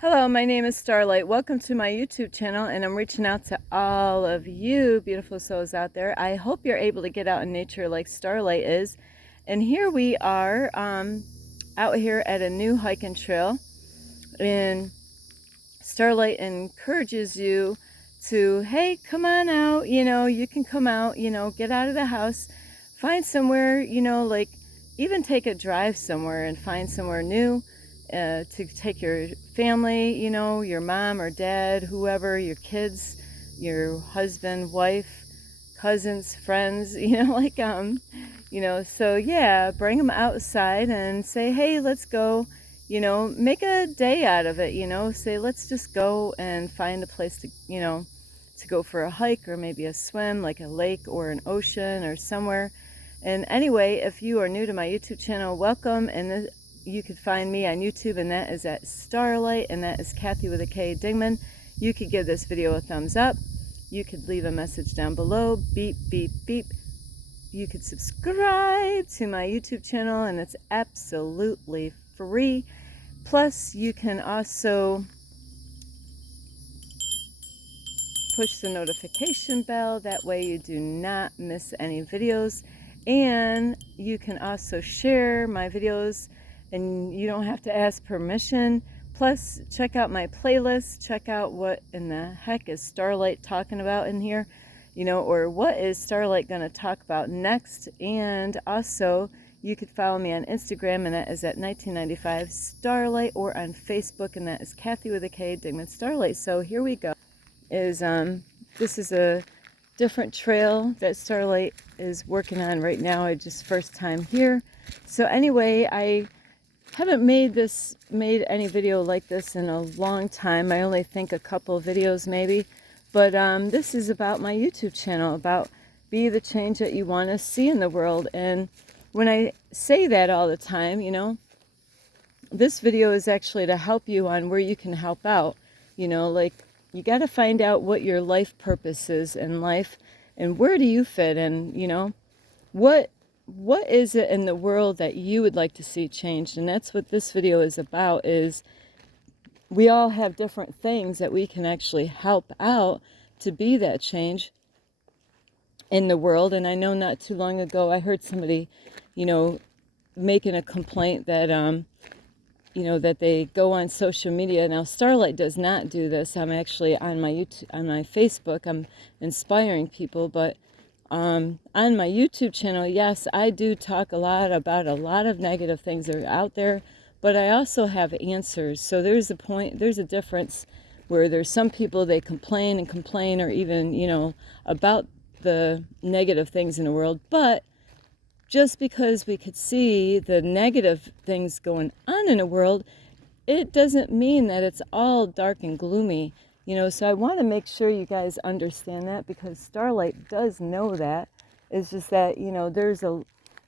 Hello, my name is Starlight. Welcome to my YouTube channel, and I'm reaching out to all of you beautiful souls out there. I hope you're able to get out in nature like Starlight is. And here we are out here at a new hiking trail, and Starlight encourages you to, hey, come on out, you can come out, get out of the house, find somewhere, like even take a drive somewhere and find somewhere new. To take your family, your mom or dad, whoever, your kids, your husband, wife, cousins, friends, so yeah, bring them outside and say, hey, let's go, make a day out of it, say, let's just go and find a place to go for a hike or maybe a swim, like a lake or an ocean or somewhere. And anyway, if you are new to my YouTube channel, welcome. And you could find me on YouTube, and that is at Starlight, and that is Kathy with a K Dingman. You could give this video a thumbs up. You could leave a message down below. Beep, beep, beep. You could subscribe to my YouTube channel, and it's absolutely free. Plus, you can also push the notification bell. That way you do not miss any videos. And you can also share my videos, and you don't have to ask permission. Plus, check out my playlist. Check out what in the heck is Starlight talking about in here, or what is Starlight going to talk about next. And also, you could follow me on Instagram, and that is at 1995 Starlight, or on Facebook, and that is Kathy with a K Dingman Starlight. So here we go. This is a different trail that Starlight is working on right now. I just first time here. So anyway, I haven't made any video like this in a long time. I only think a couple videos maybe. But this is about my YouTube channel, about be the change that you want to see in the world. And when I say that all the time, this video is actually to help you on where you can help out. Like, you got to find out what your life purpose is in life, and where do you fit in, what is it in the world that you would like to see changed. And that's what this video is about, is we all have different things that we can actually help out to be that change in the world. And I know not too long ago I heard somebody, making a complaint that that they go on social media. Now, Starlight does not do this. I'm actually on my YouTube, on my Facebook, I'm inspiring people. But on my YouTube channel, yes, I do talk a lot about a lot of negative things that are out there, but I also have answers. So there's a difference where there's some people, they complain and complain, or even, about the negative things in the world. But just because we could see the negative things going on in the world, it doesn't mean that it's all dark and gloomy. So I want to make sure you guys understand that, because Starlight does know that. It's just that,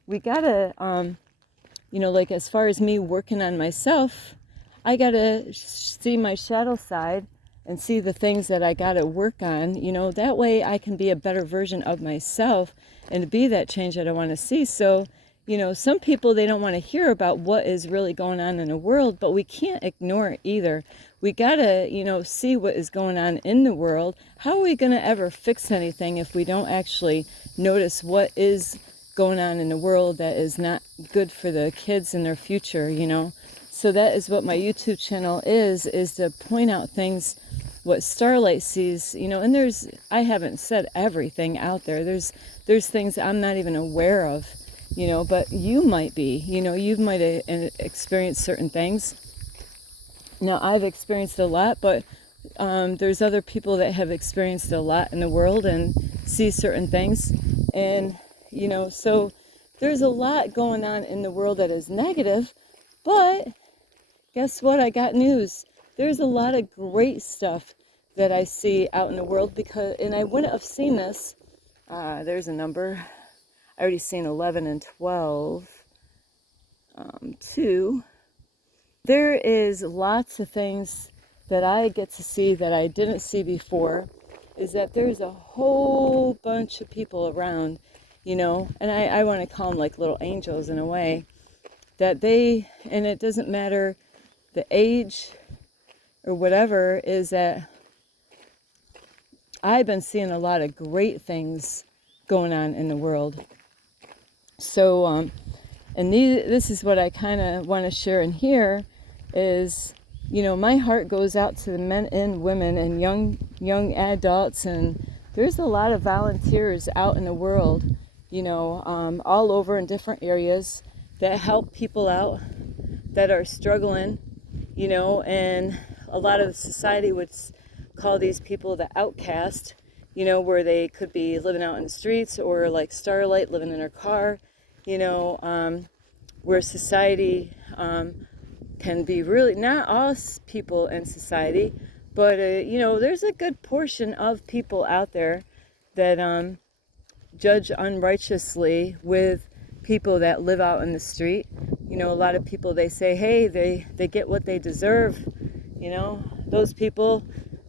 we gotta, like as far as me working on myself, I gotta see my shadow side and see the things that I gotta work on, that way I can be a better version of myself and be that change that I want to see. So, some people, they don't want to hear about what is really going on in the world, but we can't ignore it either. We gotta, see what is going on in the world. How are we gonna ever fix anything if we don't actually notice what is going on in the world that is not good for the kids and their future, So that is what my YouTube channel is to point out things, what Starlight sees, and I haven't said everything out there. There's things I'm not even aware of, but you might be, you might have experienced certain things. Now, I've experienced a lot, but there's other people that have experienced a lot in the world and see certain things. And, so there's a lot going on in the world that is negative, but guess what? I got news. There's a lot of great stuff that I see out in the world, and I wouldn't have seen this. There's a number. I already seen 11 and 12. 2. There is lots of things that I get to see that I didn't see before, is that there's a whole bunch of people around, and I want to call them like little angels in a way, and it doesn't matter the age, or whatever, is that I've been seeing a lot of great things going on in the world. So, and this is what I kind of want to share in here is, my heart goes out to the men and women and young adults, and there's a lot of volunteers out in the world, all over in different areas that help people out that are struggling, and a lot of society would call these people the outcast, where they could be living out in the streets, or like Starlight living in her car, where society can be really, not all people in society, but there's a good portion of people out there that judge unrighteously with people that live out in the street. A lot of people, they say, hey, they get what they deserve. Those people,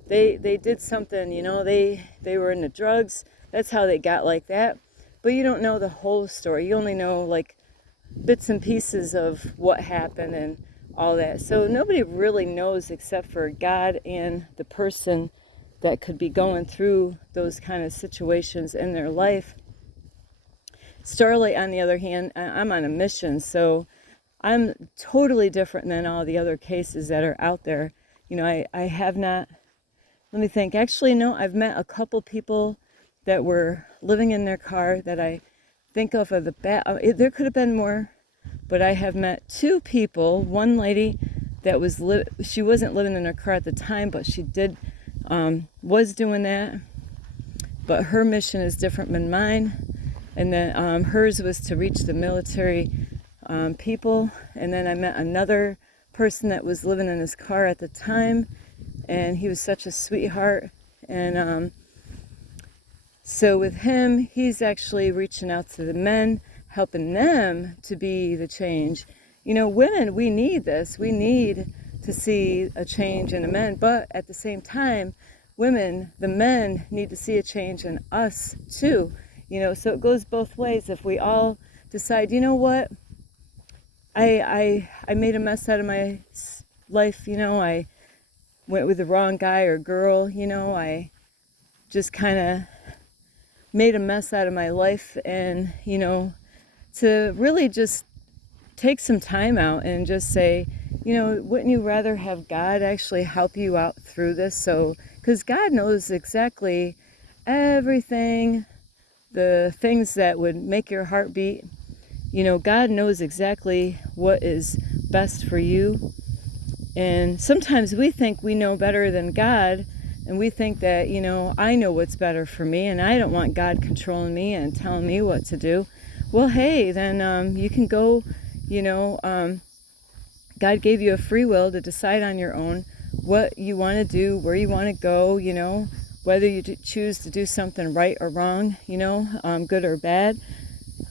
they did something, they were into drugs. That's how they got like that. But you don't know the whole story. You only know like bits and pieces of what happened and all that. So nobody really knows except for God and the person that could be going through those kind of situations in their life. Starlight, on the other hand, I'm on a mission, so I'm totally different than all the other cases that are out there. I have not, let me think, actually, no, I've met a couple people that were living in their car that I think of the bat. There could have been more, but I have met two people. One lady that she wasn't living in her car at the time, but she did, was doing that. But her mission is different than mine. And then hers was to reach the military people. And then I met another person that was living in his car at the time, and he was such a sweetheart. And so with him, he's actually reaching out to the men, helping them to be the change. Women, we need this. We need to see a change in the men, but at the same time, women, the men, need to see a change in us too. So it goes both ways. If we all decide, what, I made a mess out of my life, I went with the wrong guy or girl, I just kind of made a mess out of my life, and, to really just take some time out and just say, wouldn't you rather have God actually help you out through this? So, because God knows exactly everything, the things that would make your heart beat. God knows exactly what is best for you. And sometimes we think we know better than God, and we think that, I know what's better for me, and I don't want God controlling me and telling me what to do. Well, hey, then you can go, God gave you a free will to decide on your own what you want to do, where you want to go, whether you choose to do something right or wrong, good or bad,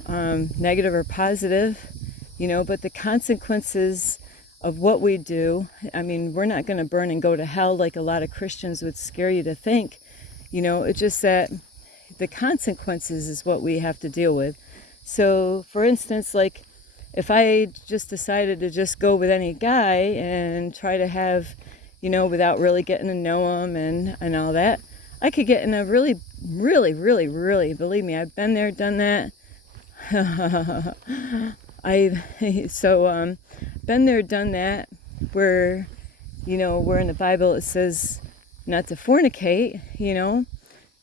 negative or positive, but the consequences of what we do, we're not going to burn and go to hell like a lot of Christians would scare you to think. It's just that the consequences is what we have to deal with. So, for instance, like if I just decided to just go with any guy and try to have, without really getting to know him and all that, I could get in a really, really, really, really, believe me, I've been there, done that. Been there, done that, where, where in the Bible it says not to fornicate,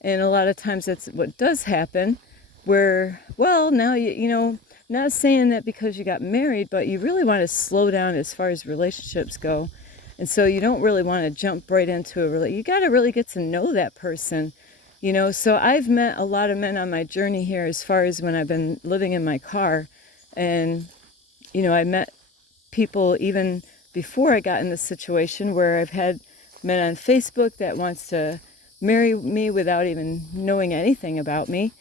and a lot of times that's what does happen, where, well, now, not saying that because you got married, but you really want to slow down as far as relationships go. And so you don't really want to jump right into a relationship. You got to really get to know that person, So I've met a lot of men on my journey here as far as when I've been living in my car. And, I met people even before I got in this situation where I've had men on Facebook that wants to marry me without even knowing anything about me,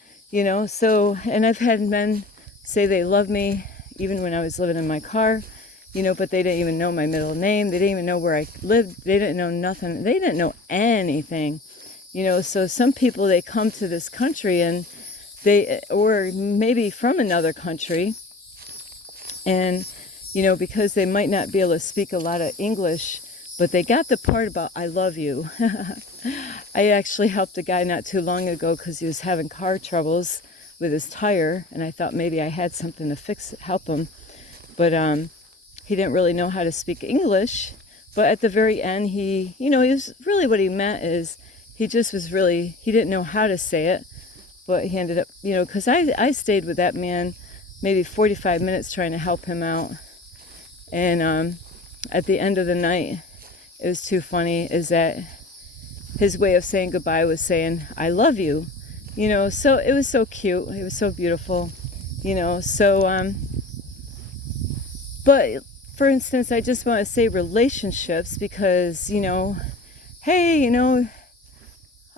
So, and I've had men say they love me even when I was living in my car, but they didn't even know my middle name. They didn't even know where I lived. They didn't know nothing. They didn't know anything, So some people, they come to this country and or maybe from another country, and, because they might not be able to speak a lot of English, But they got the part about I love you. I actually helped a guy not too long ago because he was having car troubles with his tire, and I thought maybe I had something to help him. But he didn't really know how to speak English. But at the very end, he was really, what he meant is he just was really, he didn't know how to say it, but he ended up, because I stayed with that man maybe 45 minutes trying to help him out. And at the end of the night, it was too funny, is that his way of saying goodbye was saying, I love you. So it was so cute. It was so beautiful. So, but for instance, I just want to say relationships because, hey,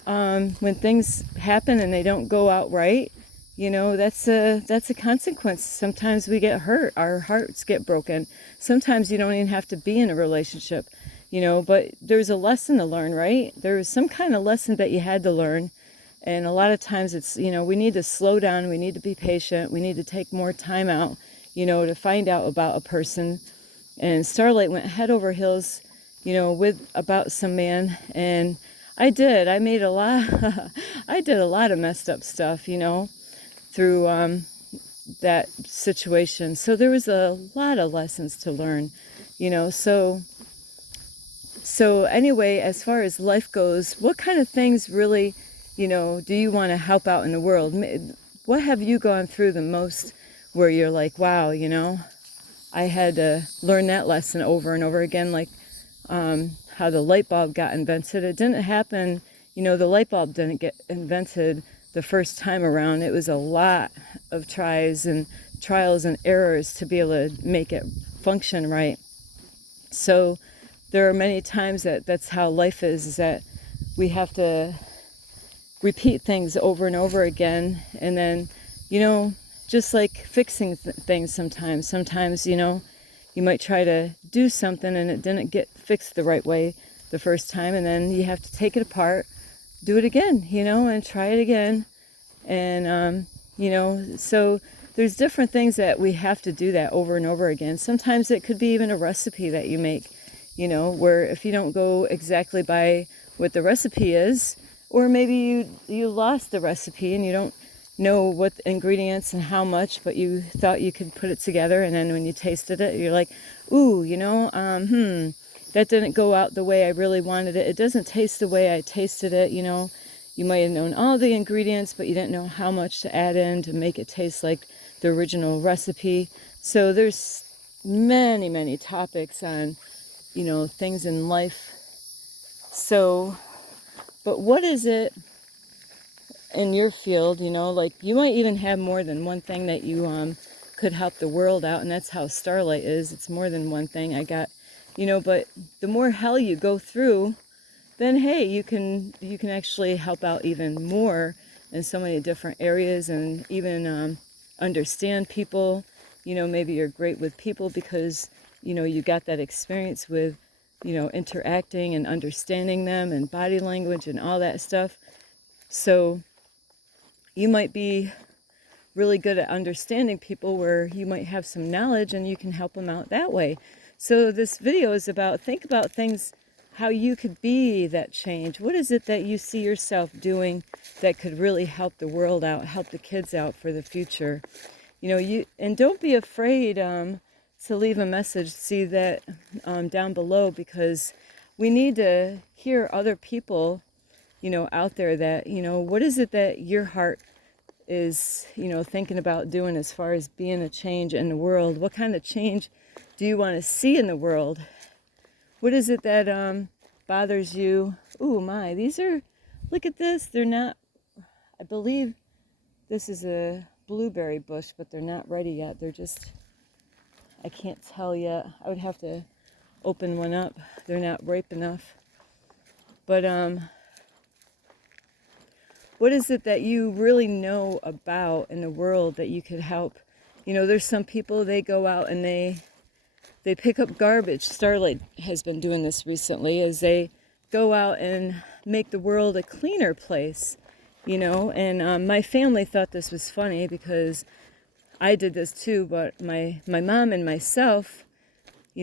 when things happen and they don't go out right, that's a consequence. Sometimes we get hurt. Our hearts get broken. Sometimes you don't even have to be in a relationship, but there's a lesson to learn, right? There's some kind of lesson that you had to learn. And a lot of times it's, we need to slow down. We need to be patient. We need to take more time out, to find out about a person. And Starlight went head over heels, about some man. And I did I did a lot of messed up stuff, through that situation. So there was a lot of lessons to learn, so anyway, as far as life goes, what kind of things really, do you want to help out in the world? What have you gone through the most where you're like, wow, I had to learn that lesson over and over again, like how the light bulb got invented. It didn't happen, the light bulb didn't get invented the first time around. It was a lot of trials and errors to be able to make it function right. So there are many times that's how life is that we have to repeat things over and over again. And then, just like fixing things sometimes, you might try to do something and it didn't get fixed the right way the first time. And then you have to take it apart, do it again, and try it again. And, so there's different things that we have to do that over and over again. Sometimes it could be even a recipe that you make, where if you don't go exactly by what the recipe is, or maybe you lost the recipe and you don't know what the ingredients and how much, but you thought you could put it together, and then when you tasted it, you're like, ooh, that didn't go out the way I really wanted it. It doesn't taste the way I tasted it, You might have known all the ingredients, but you didn't know how much to add in to make it taste like the original recipe. So there's many, many topics on, things in life. So, but what is it in your field, like you might even have more than one thing that you could help the world out, and that's how Starlight is. It's more than one thing. I got, but the more hell you go through, then hey, you can actually help out even more in so many different areas, and even understand people. Maybe you're great with people because you got that experience with interacting and understanding them and body language and all that stuff. So you might be really good at understanding people where you might have some knowledge and you can help them out that way. So this video is about, think about things, how you could be that change. What is it that you see yourself doing that could really help the world out, help the kids out for the future? And don't be afraid to leave a message. See that down below, because we need to hear other people, out there that, what is it that your heart is, thinking about doing as far as being a change in the world? What kind of change do you want to see in the world? What is it that bothers you? Ooh, my, these are, look at this. They're not, I believe this is a blueberry bush, but they're not ready yet. They're just, I can't tell yet. I would have to open one up. They're not ripe enough. But what is it that you really know about in the world that you could help? There's some people, they go out and they pick up garbage. Starlight has been doing this recently, as they go out and make the world a cleaner place, and my family thought this was funny because I did this too, but my mom and myself,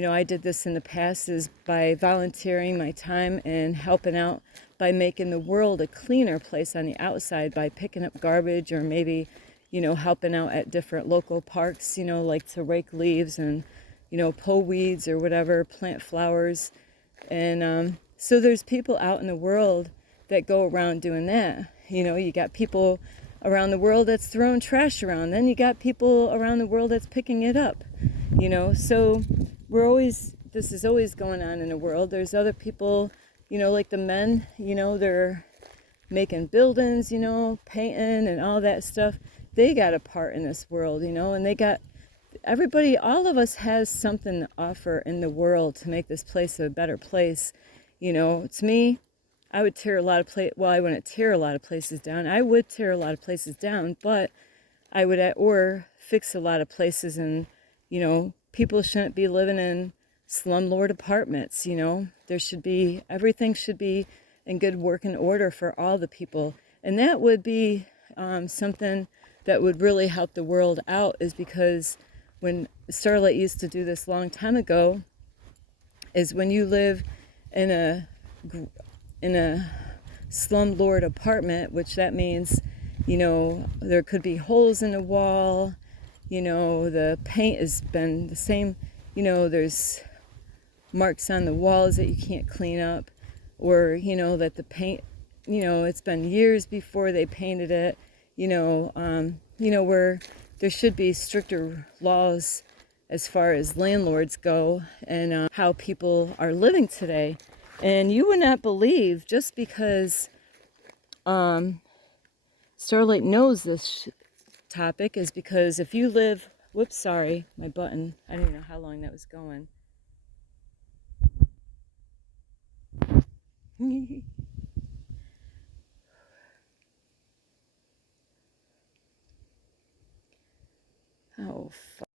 I did this in the past, is by volunteering my time and helping out by making the world a cleaner place on the outside by picking up garbage, or maybe, helping out at different local parks, like to rake leaves and, pull weeds or whatever, plant flowers. And so there's people out in the world that go around doing that. You got people around the world that's throwing trash around. Then you got people around the world that's picking it up. So this is always going on in the world. There's other people, like the men, they're making buildings, painting and all that stuff. They got a part in this world, and they got everybody, all of us has something to offer in the world to make this place a better place. To me, I would tear a lot of I wouldn't tear a lot of places down. I would tear a lot of places down, but I would, or fix a lot of places. And, people shouldn't be living in slumlord apartments. There should be, everything should be in good working order for all the people. And that would be something that would really help the world out, is because when Starlight used to do this long time ago, is when you live in a slumlord apartment, which that means, there could be holes in the wall, the paint has been the same, there's marks on the walls that you can't clean up, or, that the paint, it's been years before they painted it, where there should be stricter laws as far as landlords go, and how people are living today. And you would not believe, just because Starlight knows this topic, is because if you live, whoops, sorry, my button, I don't even know how long that was going. Oh, fuck.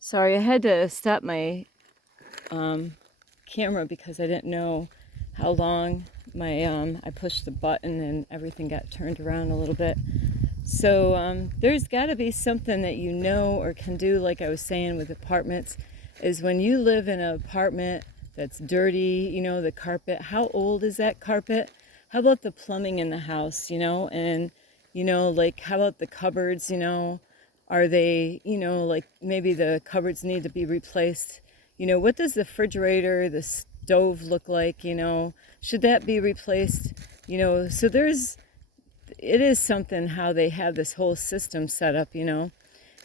Sorry, I had to stop my camera because I didn't know how long I pushed the button and everything got turned around a little bit. So there's got to be something that or can do, like I was saying with apartments, is when you live in an apartment that's dirty, the carpet, how old is that carpet? How about the plumbing in the house, and, like, how about the cupboards, are they, like, maybe the cupboards need to be replaced? What does the refrigerator, the stove look like, should that be replaced? So it is something how they have this whole system set up,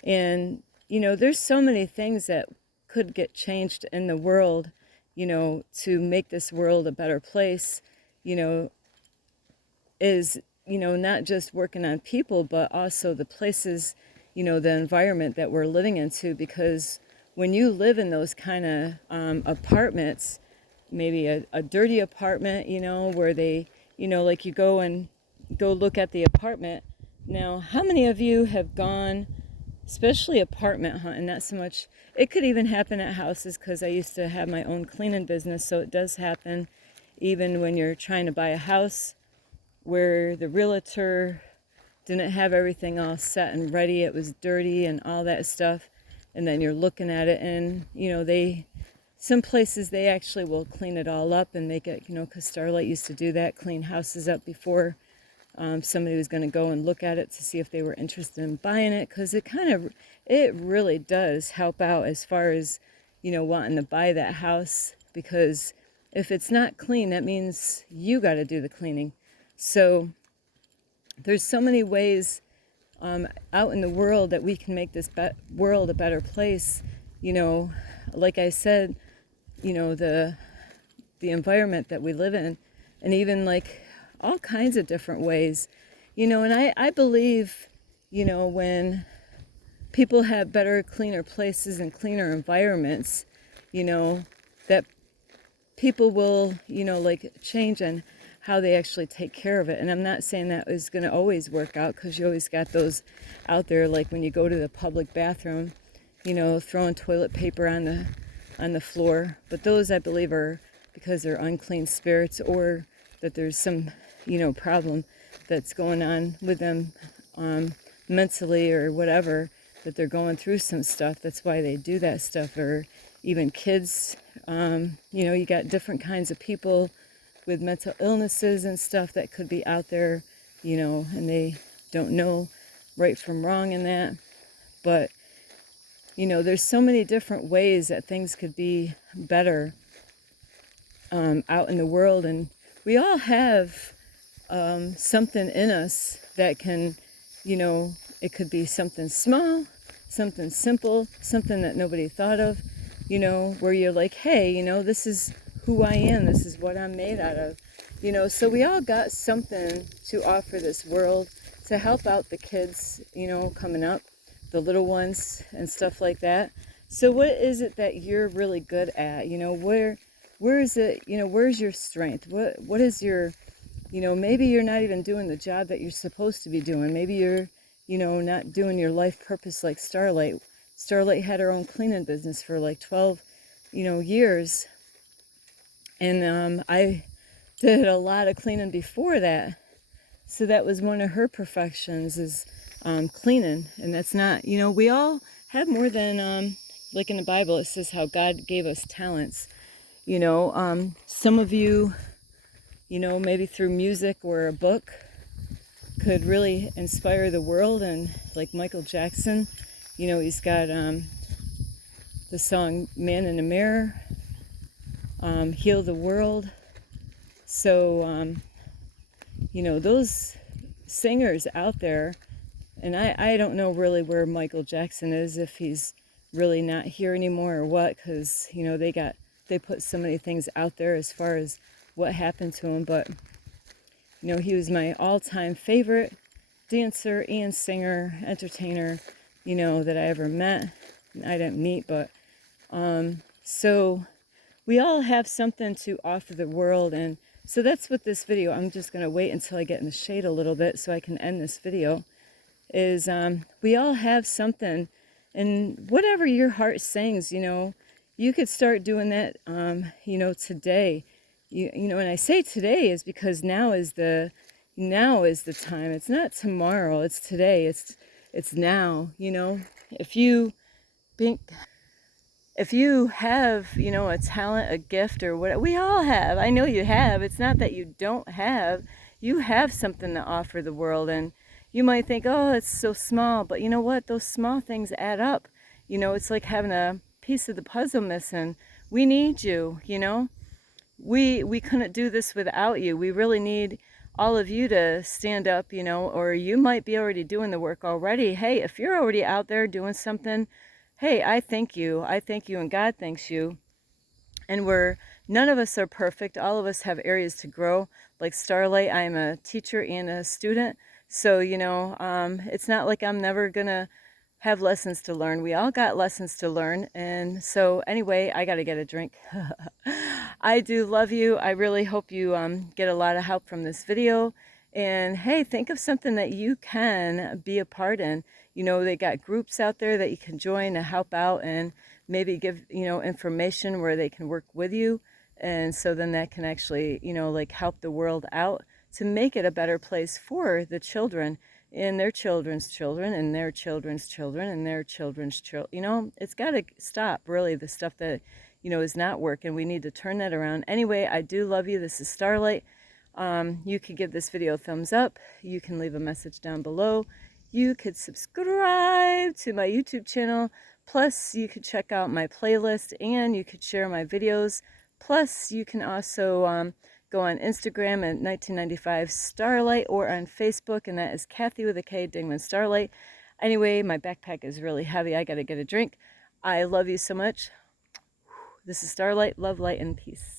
and, there's so many things that could get changed in the world, to make this world a better place, is, not just working on people, but also the places, the environment that we're living into. Because when you live in those kind of apartments, maybe a dirty apartment, where they, like, you go look at the apartment. Now, how many of you have gone, especially apartment hunting, not so much, it could even happen at houses, because I used to have my own cleaning business, so it does happen even when you're trying to buy a house where the realtor didn't have everything all set and ready, it was dirty and all that stuff, and then you're looking at it, and some places they actually will clean it all up and make it, because Starlight used to do that, clean houses up before somebody was going to go and look at it to see if they were interested in buying it, because it really does help out as far as, wanting to buy that house, because if it's not clean, that means you got to do the cleaning. So there's so many ways out in the world that we can make this world a better place. Like I said, the environment that we live in, and even like all kinds of different ways, and I believe, when people have better, cleaner places and cleaner environments, that people will, like, change on how they actually take care of it. And I'm not saying that is going to always work out, because you always got those out there, like when you go to the public bathroom, throwing toilet paper on the floor. But those, I believe, are because they're unclean spirits, or that there's some, problem. that's going on with them mentally or whatever, that they're going through some stuff. That's why they do that stuff. Or even kids, you know, you got different kinds of people with mental illnesses and stuff that could be out there, you know, and they don't know right from wrong in that. But, you know, there's so many different ways that things could be better out in the world. And we all have something in us that can, you know, it could be something small, something simple, something that nobody thought of, you know, where you're like, hey, you know, this is who I am, this is what I'm made out of, you know. So we all got something to offer this world to help out the kids, you know, coming up, the little ones and stuff like that. So what is it that you're really good at? You know, where is it, you know, where's your strength? What is your, you know, maybe you're not even doing the job that you're supposed to be doing. Maybe you're, you know, not doing your life purpose like Starlight. Starlight had her own cleaning business for like 12, you know, years. And I did a lot of cleaning before that. So that was one of her professions, is cleaning. And that's not, you know, we all have more than, like in the Bible, it says how God gave us talents. You know, some of you, you know, maybe through music or a book could really inspire the world. And like Michael Jackson, you know, he's got the song Man in the Mirror, Heal the World. So, you know, those singers out there, and I don't know really where Michael Jackson is, if he's really not here anymore or what, because, you know, they put so many things out there as far as what happened to him. But, you know, he was my all-time favorite dancer and singer, entertainer, you know, that I ever met. I didn't meet, but so we all have something to offer the world. And so that's what this video, I'm just going to wait until I get in the shade a little bit so I can end this video, is we all have something. And whatever your heart sings, you know, you could start doing that, you know, today. You know, and I say today is because now is the time. It's not tomorrow, it's today. It's now, you know. If you have, you know, a talent, a gift, or what, we all have. I know you have. It's not that you don't have. You have something to offer the world. And you might think, oh, it's so small. But you know what? Those small things add up. You know, it's like having a piece of the puzzle missing. We need you, you know. We couldn't do this without you. We really need all of you to stand up, you know, or you might be already doing the work already. Hey, if you're already out there doing something, hey, I thank you, and God thanks you. And none of us are perfect. All of us have areas to grow. Like Starlight, I'm a teacher and a student. So, you know, it's not like I'm never gonna have lessons to learn. We all got lessons to learn. And so anyway, I gotta get a drink. I do love you. I really hope you get a lot of help from this video. And hey, think of something that you can be a part in. You know, they got groups out there that you can join to help out and maybe give, you know, information where they can work with you. And so then that can actually, you know, like help the world out to make it a better place for the children and their children's children and their children's children and their children's children. You know, it's got to stop, really, the stuff that, you know, is not working. We need to turn that around. Anyway, I do love you. This is Starlight. You could give this video a thumbs up. You can leave a message down below. You could subscribe to my YouTube channel. Plus, you could check out my playlist and you could share my videos. Plus, you can also go on Instagram at 1995 Starlight or on Facebook, and that is Kathy with a K, Dingman Starlight. Anyway, my backpack is really heavy. I got to get a drink. I love you so much. This is Starlight. Love, light, and peace.